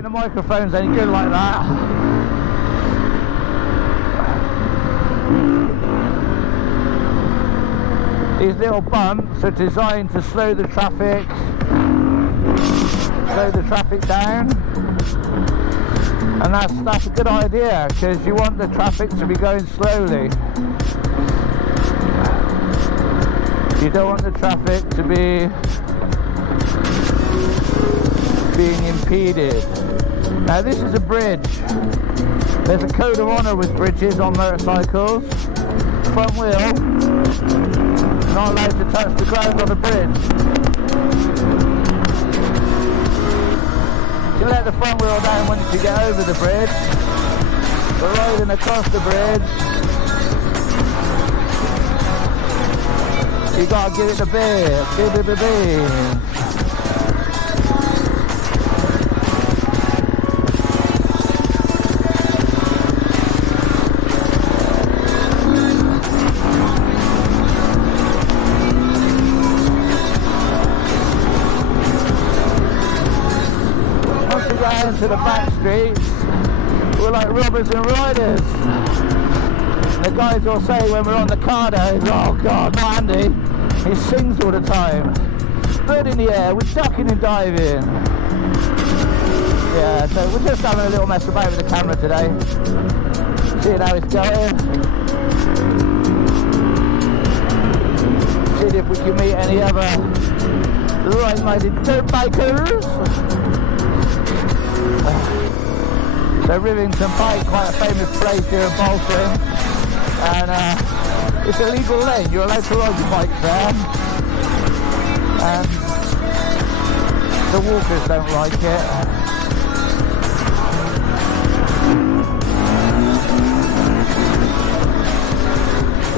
think the microphone's any good like that. These little bumps are designed to slow the traffic down, and that's a good idea, because you want the traffic to be going slowly. You don't want the traffic to be being impeded. Now this is a bridge. There's a code of honour with bridges on motorcycles. Front wheel not allowed to touch the ground on the bridge. You let the front wheel down once you get over the bridge, but riding across the bridge, you gotta give it a bit, give it a bit. To the back streets, we're like robbers and riders. The guys will say when we're on the Cardo, oh god, not Andy, he sings all the time. Bird in the air, we're ducking and diving. Yeah, so we're just having a little mess about with the camera today, seeing how it's going, seeing if we can meet any other right-minded dirt bikers. So Rivington Pike, quite a famous place here in Bolton, and it's a legal lane, you're allowed to ride your bike there, and the walkers don't like it.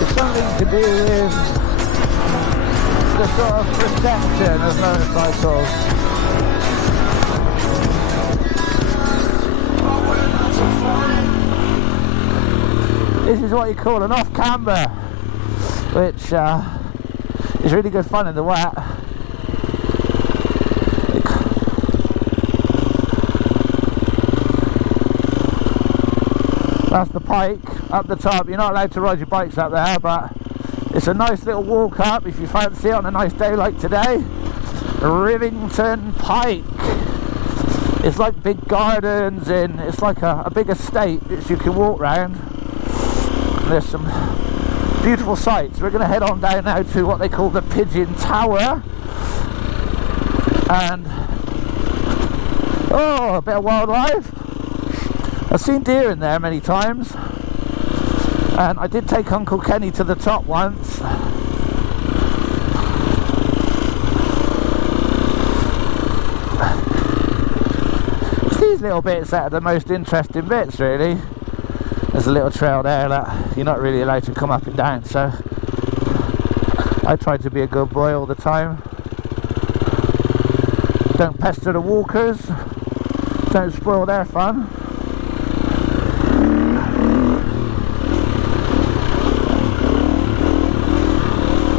It's something to do with the sort of perception of motorcycles. This is what you call an off-camber, which is really good fun in the wet. That's the Pike up the top. You're not allowed to ride your bikes up there, but it's a nice little walk up if you fancy it on a nice day like today. Rivington Pike. It's like big gardens, and it's like a big estate that you can walk round. There's some beautiful sights. We're going to head on down now to what they call the Pigeon Tower, and oh, a bit of wildlife. I've seen deer in there many times, and I did take Uncle Kenny to the top once. It's these little bits that are the most interesting bits, really. There's a little trail there that you're not really allowed to come up and down, so I try to be a good boy all the time. Don't pester the walkers, don't spoil their fun.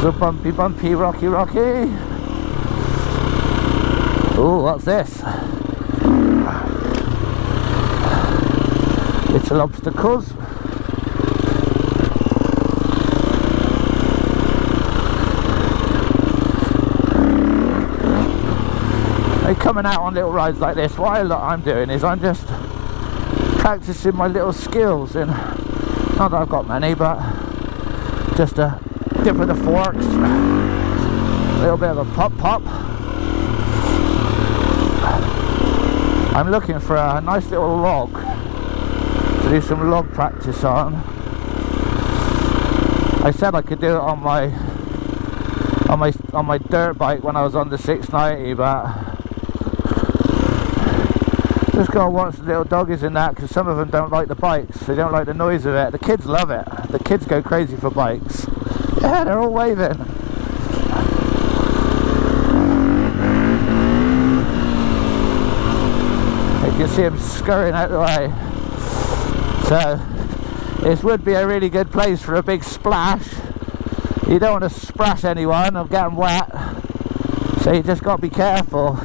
So bumpy, bumpy, rocky, rocky. Oh, what's this? Little obstacles. They're coming out on little rides like this. What I'm doing is I'm just practicing my little skills, and not that I've got many, but just a dip of the forks, a little bit of a pop. I'm looking for a nice little log to do some log practice on. I said I could do it on my dirt bike when I was on the 690, but just gotta watch the little doggies in that, because some of them don't like the bikes. They don't like the noise of it. The kids love it. The kids go crazy for bikes. Yeah, they're all waving. You can see them scurrying out the way. So this would be a really good place for a big splash. You don't want to splash anyone or get them wet, so you just got to be careful.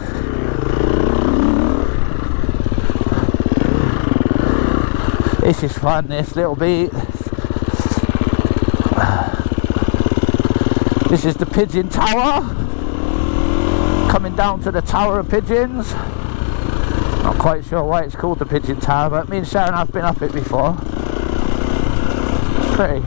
This is fun, this little beat. This is the Pigeon Tower. Coming down to the Tower of Pigeons. Not quite sure why it's called the Pigeon Tower, but me and Sharon have been up it before. Pretty.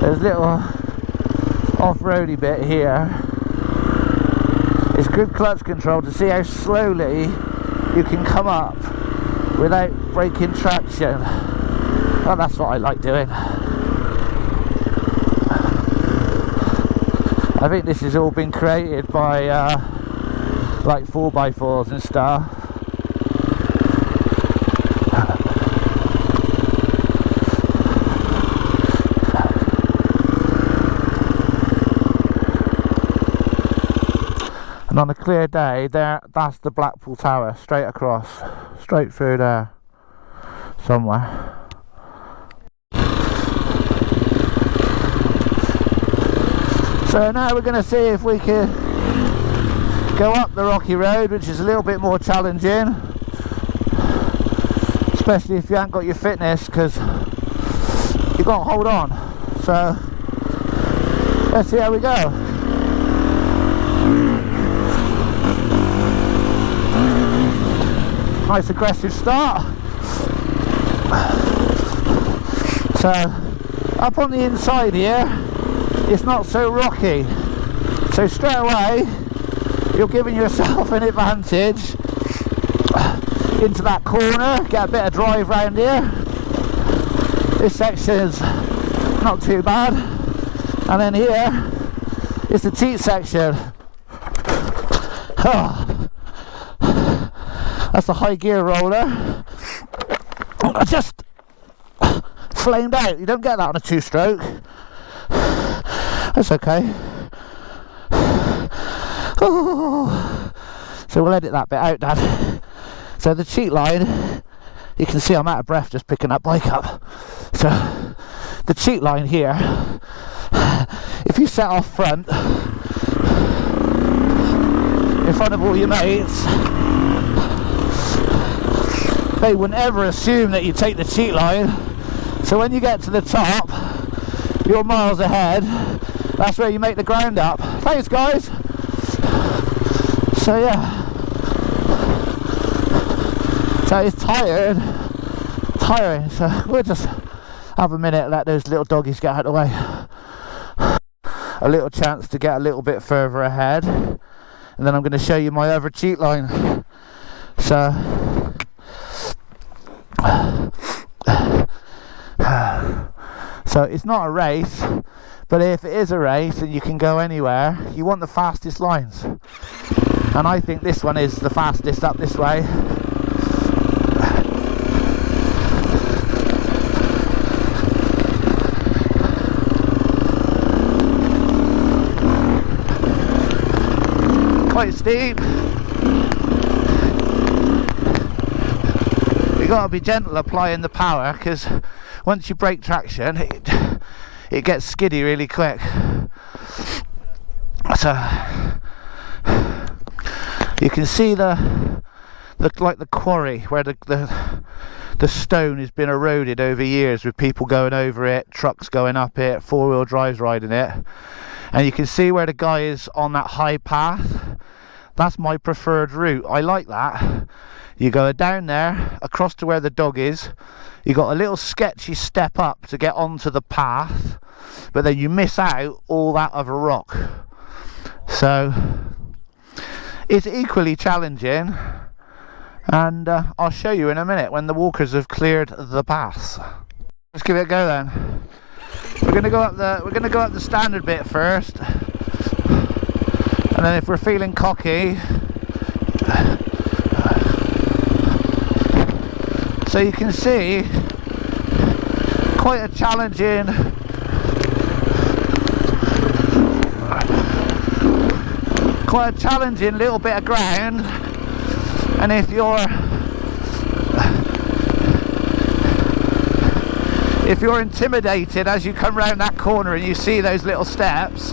There's a little off-roady bit here. It's good clutch control to see how slowly you can come up without breaking traction. Well, that's what I like doing. I think this has all been created by like 4x4s and stuff. And on a clear day, that's the Blackpool Tower, straight across, straight through there, somewhere. So now we're going to see if we can go up the rocky road, which is a little bit more challenging, especially if you haven't got your fitness, because you've got to hold on. So let's see how we go. Nice aggressive start. So up on the inside here, it's not so rocky. So straight away, you're giving yourself an advantage into that corner. Get a bit of drive round here. This section's not too bad. And then here is the teat section. Oh. That's the high gear roller. I just flamed out. You don't get that on a two-stroke. That's okay. Oh. So we'll edit that bit out, Dad. So the cheat line, you can see I'm out of breath just picking that bike up. So the cheat line here, if you set off front in front of all your mates, they wouldn't ever assume that you take the cheat line. So when you get to the top, you're miles ahead. That's where you make the ground up. Thanks, guys. So yeah, so it's tiring. So we'll just have a minute, let those little doggies get out of the way. A little chance to get a little bit further ahead, and then I'm going to show you my other cheat line. So it's not a race, but if it is a race and you can go anywhere, you want the fastest lines, and I think this one is the fastest up this way. Quite steep. You've got to be gentle applying the power, because once you break traction, it gets skiddy really quick. So you can see the quarry where the stone has been eroded over years with people going over it, trucks going up it, four-wheel drives riding it, and you can see where the guy is on that high path. That's my preferred route. I like that. You go down there, across to where the dog is. You got a little sketchy step up to get onto the path, but then you miss out all that other rock. So it's equally challenging, and I'll show you in a minute when the walkers have cleared the paths. Let's give it a go then. We're gonna go up the standard bit first, and then if we're feeling cocky, so you can see quite a challenging little bit of ground, and if if you're intimidated as you come round that corner and you see those little steps,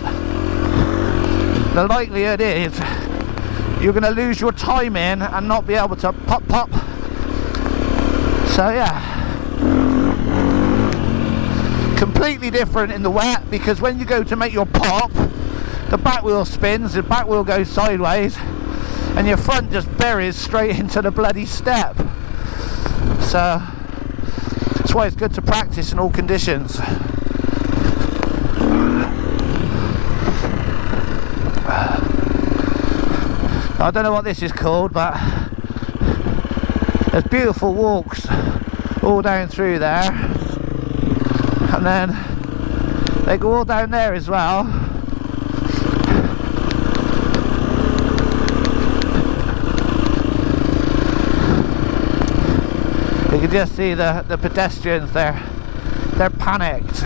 the likelihood is you're going to lose your timing and not be able to pop. So yeah, completely different in the wet, because when you go to make your pop, the back wheel spins, the back wheel goes sideways, and your front just buries straight into the bloody step. So that's why it's good to practice in all conditions. I don't know what this is called, but there's beautiful walks all down through there, and then they go all down there as well. You can just see the pedestrians there. They're panicked.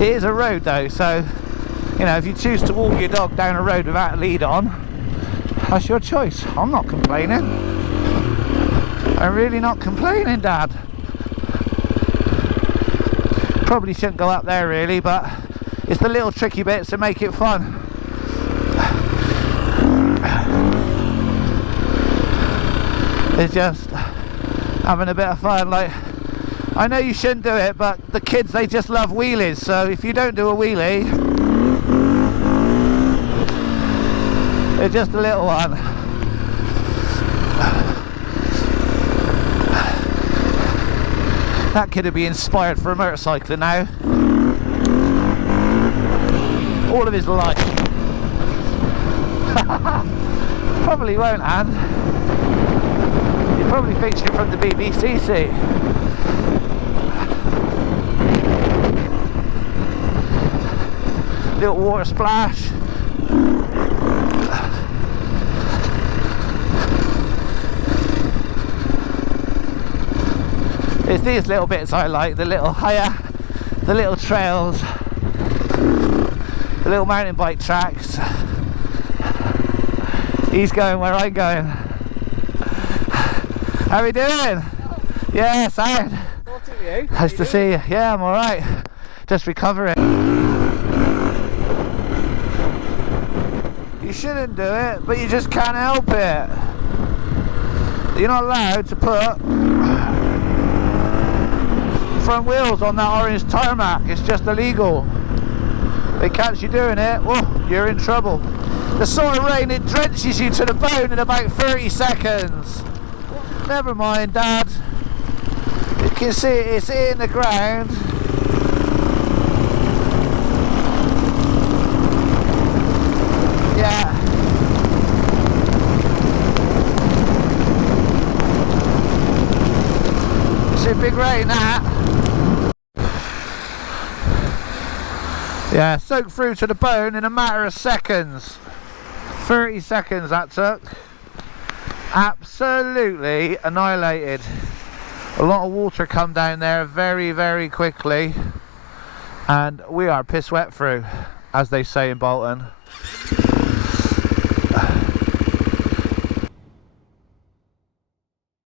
It is a road though, so you know, if you choose to walk your dog down a road without a lead on, that's your choice. I'm not complaining. I'm really not complaining, Dad. Probably shouldn't go up there really, but it's the little tricky bits that make it fun. It's just having a bit of fun. Like, I know you shouldn't do it, but the kids, they just love wheelies, so if you don't do a wheelie, it's just a little one. That kid would be inspired for a motorcycle now, all of his life. Probably won't, Anne. He probably thinks you're from the BBC. Little water splash. It's these little bits I like, the little higher, the little trails, the little mountain bike tracks. He's going where I'm going. How are we doing? Yeah, sound. Nice to see you. Yeah, I'm alright. Just recovering. You shouldn't do it, but you just can't help it. You're not allowed to put front wheels on that orange tarmac. It's just illegal. They catch you doing it, oh, you're in trouble. The sort of rain, it drenches you to the bone in about 30 seconds. Never mind, Dad. You can see it's in the ground. Yeah. It's a big rain, that. Yeah, soaked through to the bone in a matter of seconds. 30 seconds that took. Absolutely annihilated. A lot of water come down there very, very quickly, and we are piss wet through, as they say in Bolton.